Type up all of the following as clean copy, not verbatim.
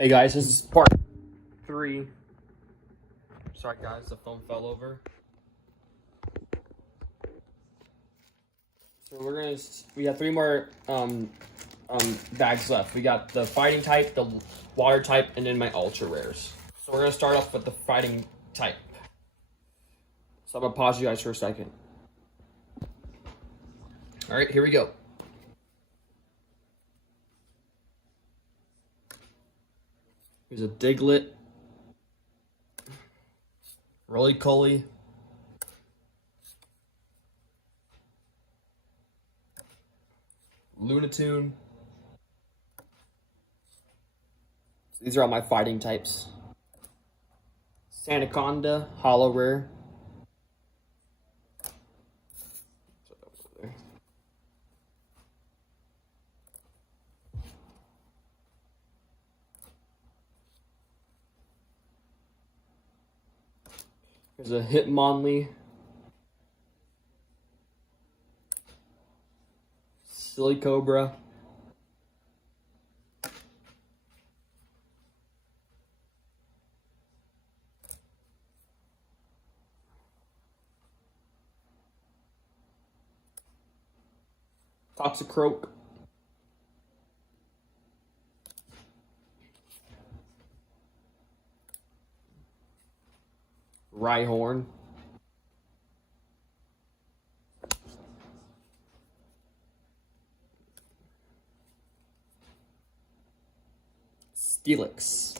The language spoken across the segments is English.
Hey guys, this is part 3. Sorry guys, the phone fell over. So we got 3 more bags left. We got the fighting type, the water type, and then my ultra rares. So we're gonna start off with the fighting type. So I'm gonna pause you guys for a second. All right, here we go. Here's a Diglett, Roly-Poly, Lunatune. These are all my fighting types. Sandaconda, Hollow Rare. There's a Hitmonlee, Silicobra, Toxicroak, Rhyhorn, Steelix,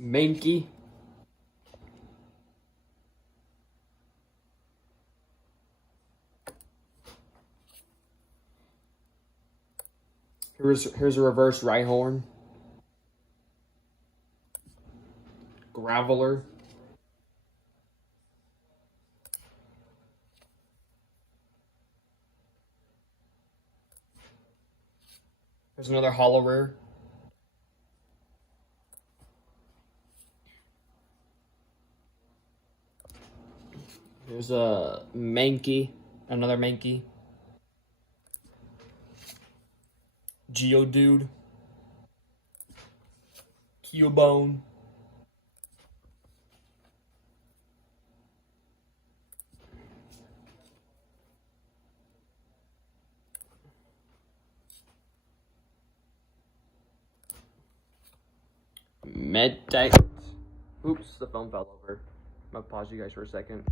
Mankey, here's a reverse Rhyhorn, Graveler, here's another Hollow Rare, here's a Mankey, another Mankey, Geodude, Cubone, Medtech. Oops, the phone fell over. I'm gonna pause you guys for a second.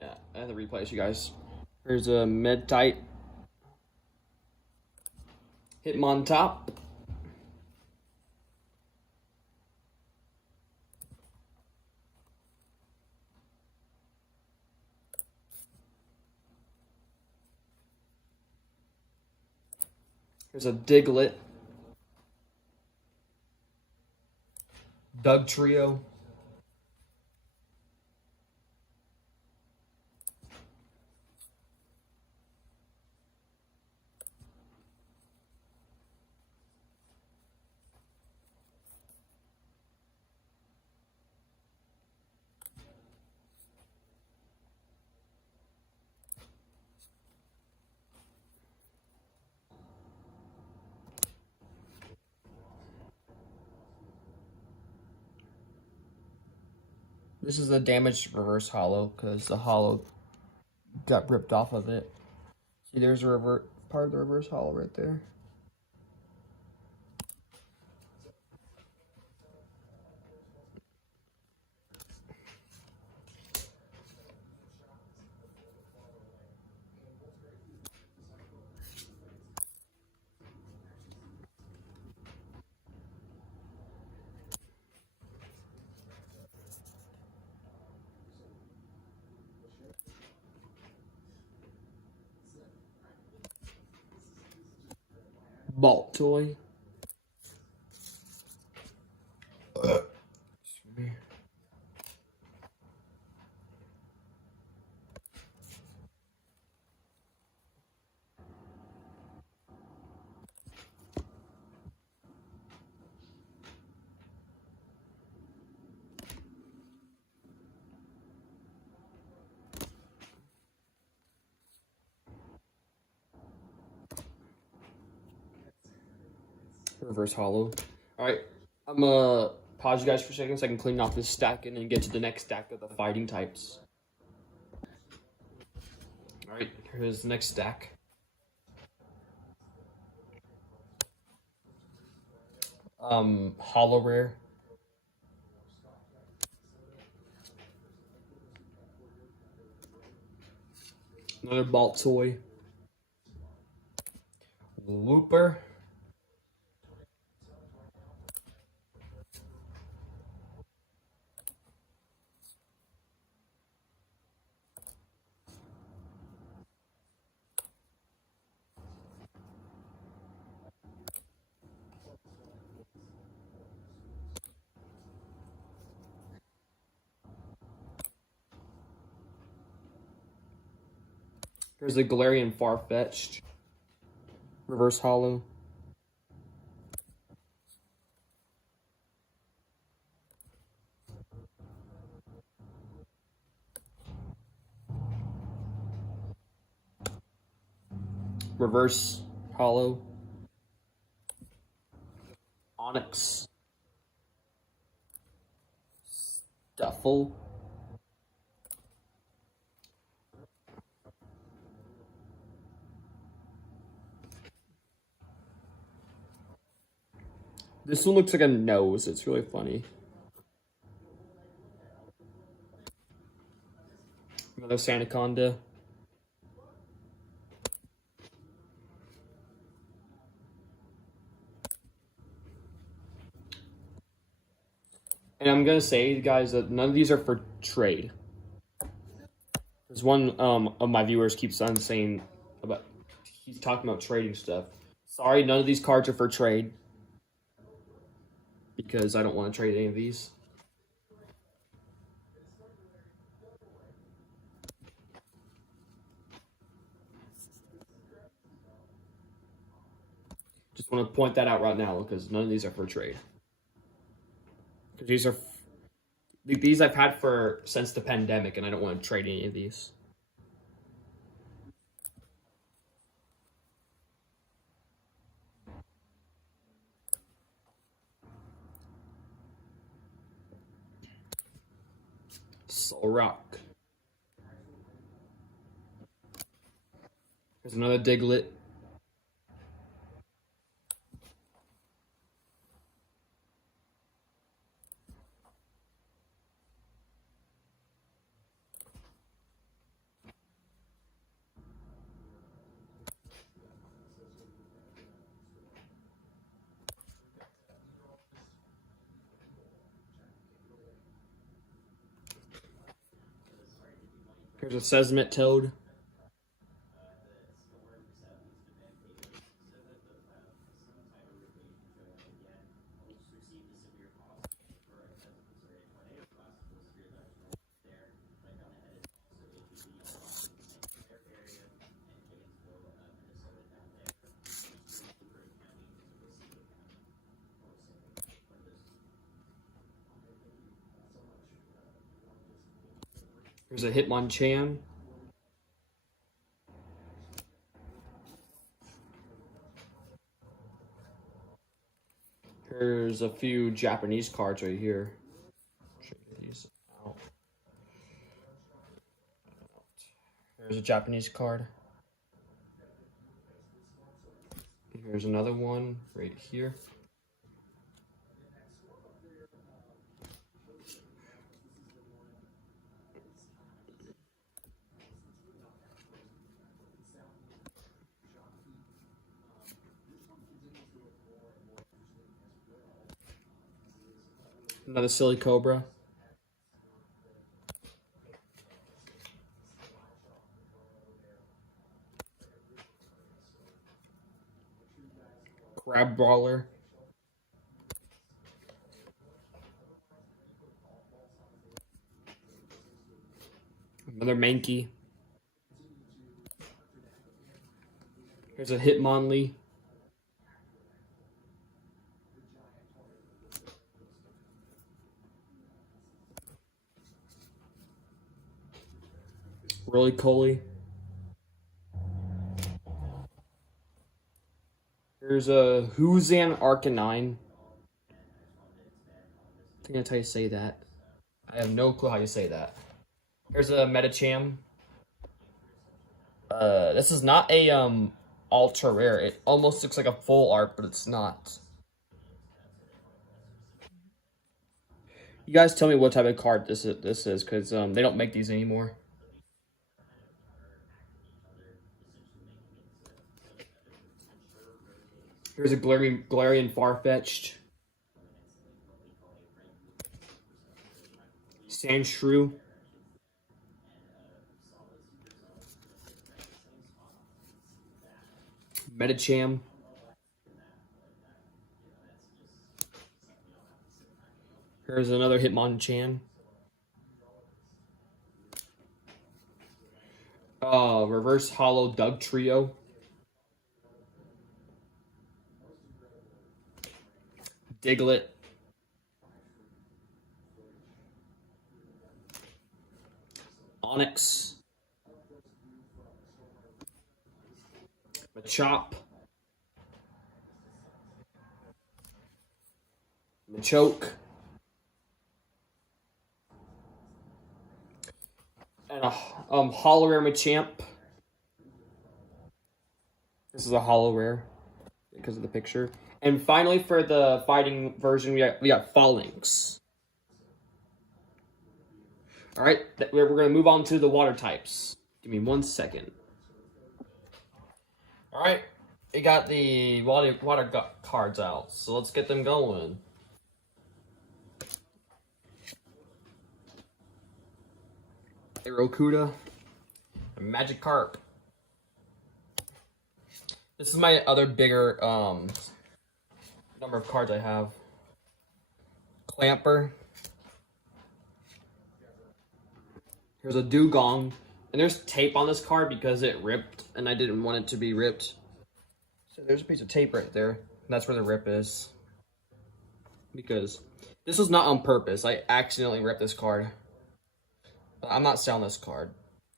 Yeah, I have to replace you guys. Here's a Medtite, Hitmontop, here's a Diglett, Dugtrio, this is a damaged reverse hollow because the hollow got ripped off of it. See, there's a part of the reverse hollow right there. Bolt toy. Reverse hollow. Alright, I'm gonna pause you guys for a second so I can clean off this stack and then get to the next stack of the fighting types. Alright, here's the next stack. Hollow rare. Another Balt toy. Looper. Here's a Galarian Farfetch'd. Reverse hollow. Reverse hollow. Onyx. Stuffle. This one looks like a nose. It's really funny. Another Sandaconda. And I'm gonna say, guys, that none of these are for trade. There's one of my viewers keeps on saying about, he's talking about trading stuff. Sorry, none of these cards are for trade. Because I don't want to trade any of these. Just want to point that out right now because none of these are for trade. Because these I've had for since the pandemic, and I don't want to trade any of these. Solrock. There's another Diglett. Here's a Seismit Toad. Here's a Hitmonchan. Here's a few Japanese cards right here. Check these out. Here's a Japanese card. Here's another one right here. Another Silly Cobra. Crab Brawler. Another Mankey. Here's a Hitmonlee. Roly Poly. Here's Here's a Huzan Arcanine. I think that's how you say that. I have no clue how you say that. Here's a Medicham. This is not a ultra rare. It almost looks like a full art, but it's not. You guys tell me what type of card this is, because they don't make these anymore. Here's a Galarian Farfetch'd. Sandshrew. Medicham. Here's another Hitmonchan. Reverse Hollow Dugtrio. Diglett. Onyx. Machop. Machoke. And a hollow rare Machamp. This is a hollow rare because of the picture. And finally, for the fighting version, we got Phalanx. All right, we're going to move on to the water types. Give me 1 second. All right, we got the water cards out, so let's get them going. Aerocuda, Magikarp. This is my other bigger number of cards I have. Clamper. Here's a Dugong. And there's tape on this card because it ripped, and I didn't want it to be ripped. So there's a piece of tape right there. And that's where the rip is. Because this was not on purpose. I accidentally ripped this card. But I'm not selling this card,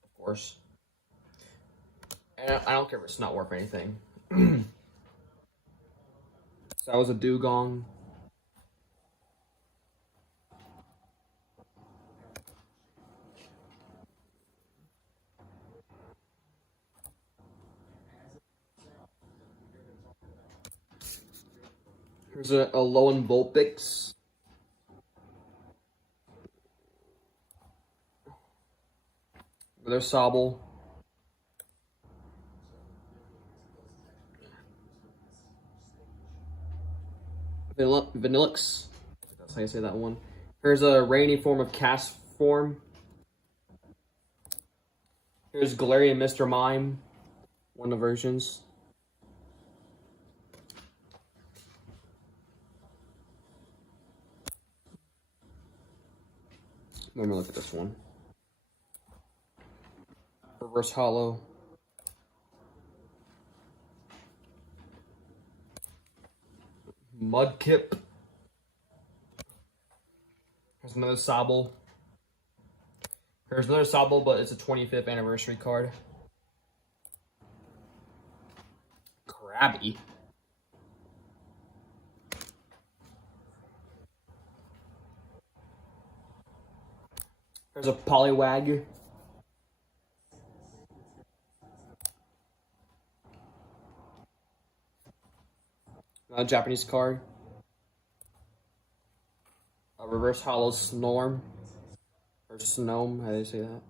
of course. And I don't care if it's not worth anything. So that was a Dugong. Here's a Alolan Vulpix. There's Sobble. Vanillix. That's how you say that one. Here's a rainy form of cast form. Here's Galarian Mr. Mime. One of the versions. Let me look at this one. Reverse Hollow. Mudkip. Here's another Sobble. Here's another Sobble, but it's a 25th anniversary card. Krabby. There's a Poliwag. Another Japanese card. A reverse hollow Snorm. Or Snom, how do you say that?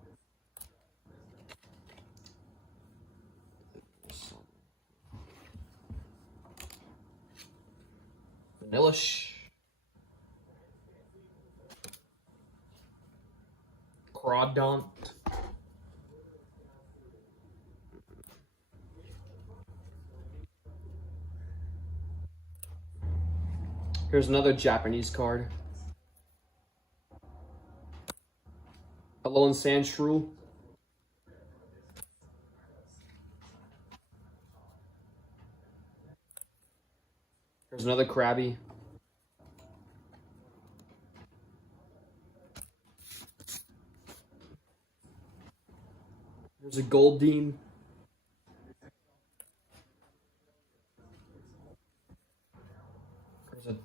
Vanillish. Crawdaunt. Here's another Japanese card. Alolan Sandshrew. Here's another Krabby. There's a Goldeen.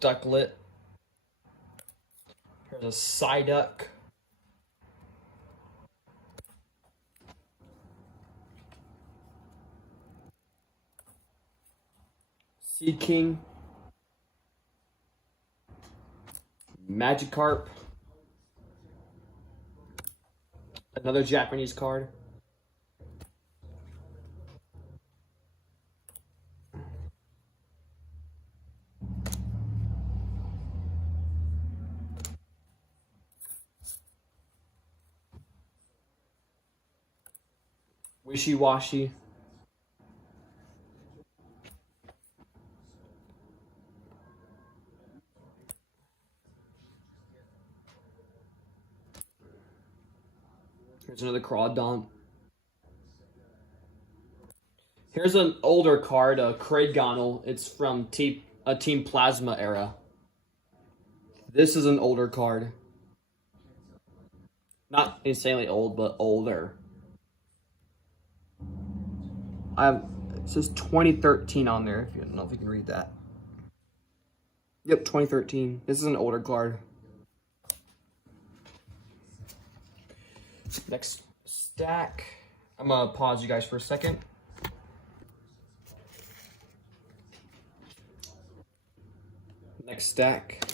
Ducklet. Here's a Psyduck. Sea King. Magikarp. Another Japanese card. Wishy-Washy. Here's another Crawdon. Here's an older card, Craigonal. It's from Team Plasma era. This is an older card. Not insanely old, but older. It says 2013 on there. If you don't know if you can read that. Yep, 2013. This is an older card. Next stack. I'm gonna pause you guys for a second. Next stack.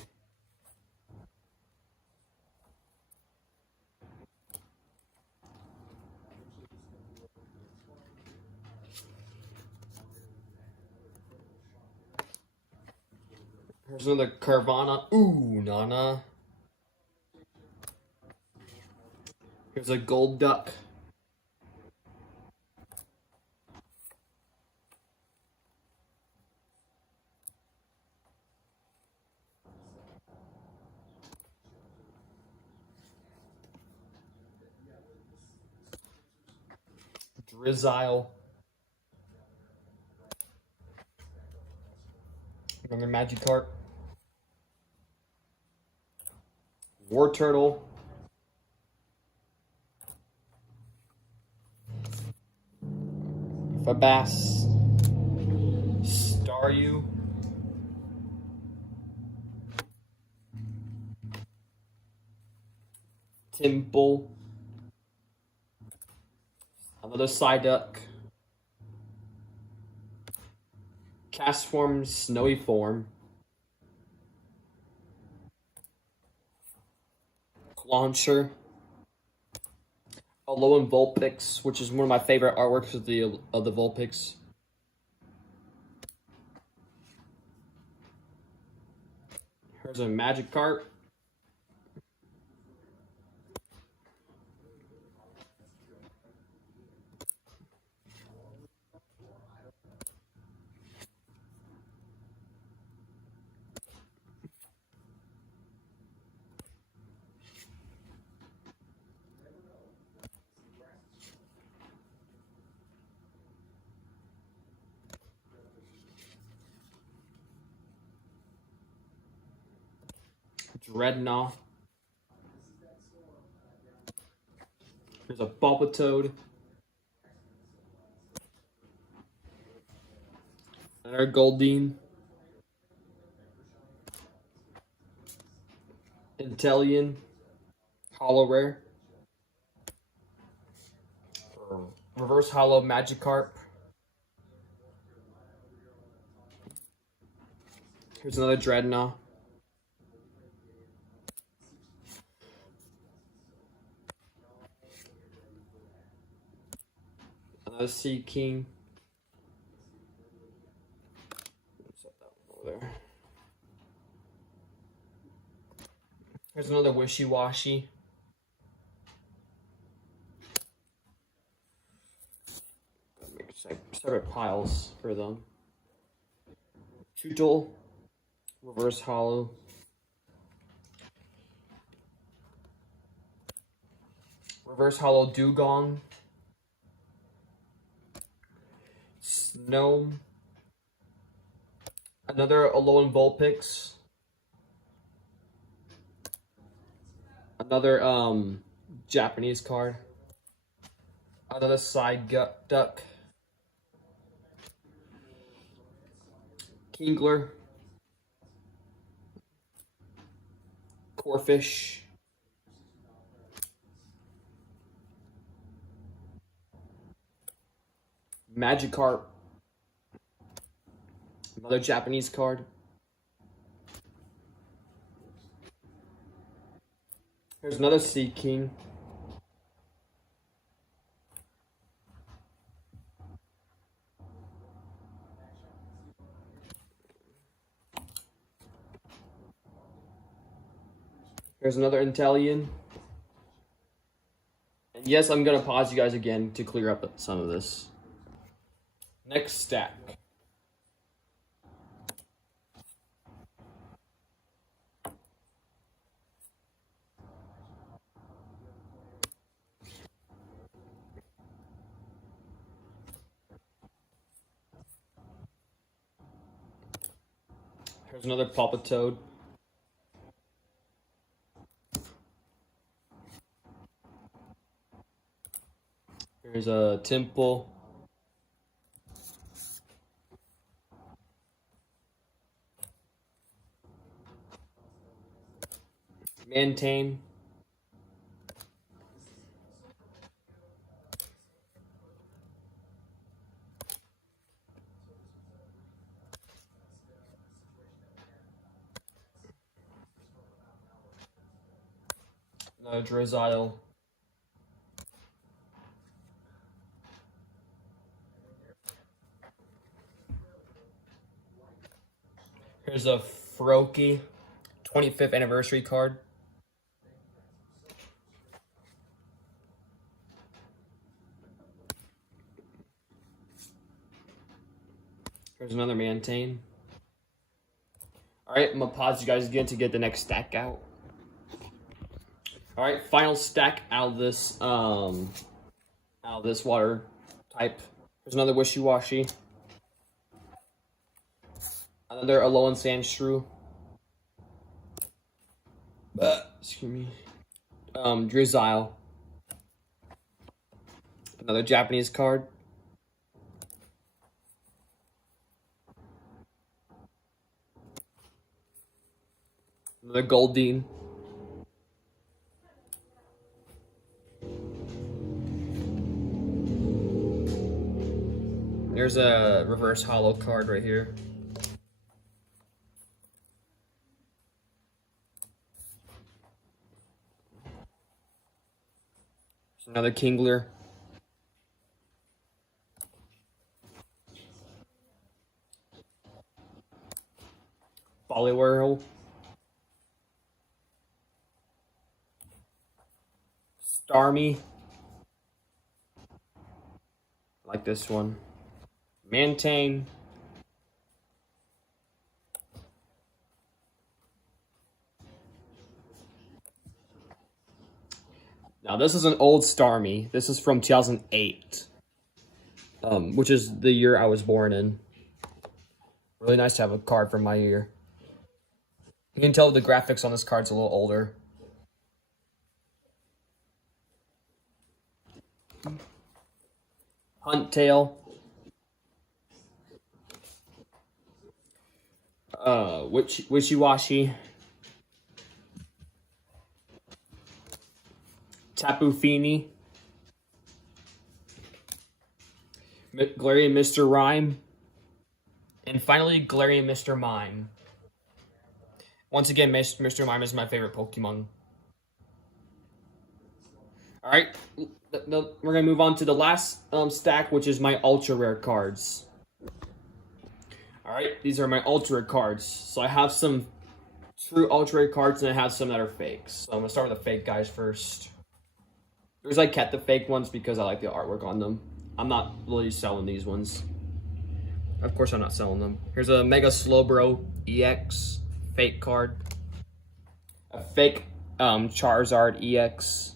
Here's another Carvana. Ooh, Nana. Here's a Gold Duck. Drizzile. Another Magikarp. War Turtle. Fabass. Staryu. Timple. Another Psyduck. Castform, Snowy Form. Launcher. Alolan Vulpix, which is one of my favorite artworks of the Vulpix. Here's a Magikarp. Dreadnought. There's a Bulbatoad. Another Goldeen. Inteleon. Hollow Rare. Reverse Hollow Magikarp. Here's another Dreadnought. Another Sea King. Set that one over there. Here's another Wishy-Washy. Make separate piles for them. Tootle. Reverse Hollow. Reverse Hollow Dugong. Gnome. Another Alolan Vulpix. Another Japanese card. Another Psyduck. Kingler. Corfish. Magikarp. Another Japanese card. Here's another Sea King. Here's another Inteleon. And yes, I'm going to pause you guys again to clear up some of this. Next stack. Here's another Palpitoad. Here's a Temple. Mantane. Another Drizzile. Here's a Froakie 25th anniversary card. Here's another Mantane. Alright, I'm gonna pause you guys again to get the next stack out. Alright, final stack out of this water type. There's another Wishy-Washy. Another Alolan Sandshrew. Excuse me. Drizzile. Another Japanese card. Another Goldeen. There's a reverse holo card right here. There's another Kingler. Poliwhirl. Starmie. I like this one. Mantane. Now this is an old Starmie. This is from 2008, which is the year I was born in. Really nice to have a card from my year. You can tell the graphics on this card's a little older. Huntail. Wishy-Washy. Tapu Fini. Galarian Mr. Rhyme. And finally, Galarian Mr. Mime. Once again, Mr. Mime is my favorite Pokemon. Alright, we're going to move on to the last stack, which is my ultra rare cards. Alright, these are my ultra rare cards. So I have some true ultra rare cards and I have some that are fakes. So I'm going to start with the fake guys first. There's I kept the fake ones because I like the artwork on them. I'm not really selling these ones. Of course I'm not selling them. Here's a Mega Slowbro EX fake card. A fake Charizard EX.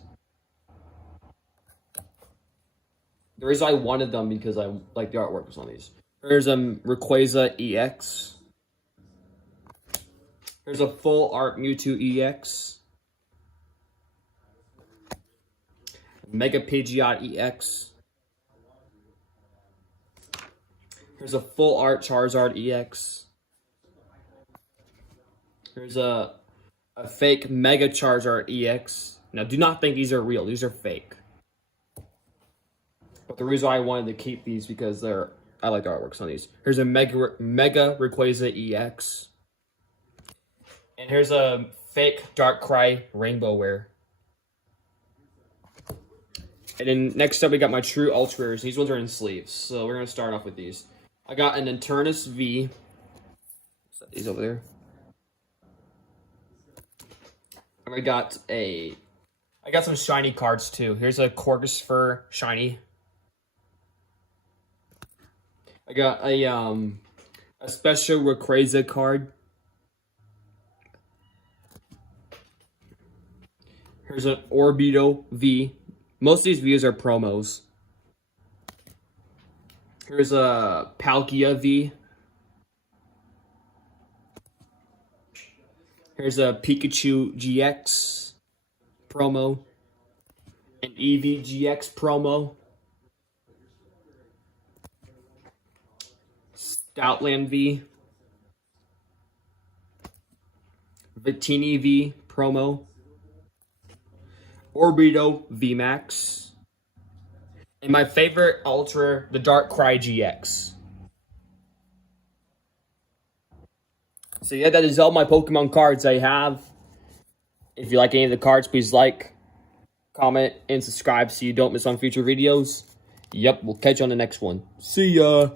The reason I wanted them because I like the artwork was on these. Here's a Rayquaza EX. Here's a full art Mewtwo EX. Mega Pidgeot EX. Here's a full art Charizard EX. Here's a a fake Mega Charizard EX. Now, do not think these are real. These are fake. But the reason why I wanted to keep these because I like the artworks on these. Here's a Mega Rayquaza EX. And here's a fake Darkrai Rainbow Rare. And then next up, we got my true Ultra Rares. These ones are in sleeves. So we're going to start off with these. I got an Eternus V. Set these over there. And I got some shiny cards too. Here's a Corgus shiny. I got a special Rayquaza card. Here's an Orbeetle V. Most of these V's are promos. Here's a Palkia V. Here's a Pikachu GX promo. An Eevee GX promo. Stoutland V. Victini V promo. Orbeetle VMAX. And my favorite Ultra, the Darkrai GX. So yeah, that is all my Pokemon cards I have. If you like any of the cards, please like, comment, and subscribe so you don't miss on future videos. Yep, we'll catch you on the next one. See ya!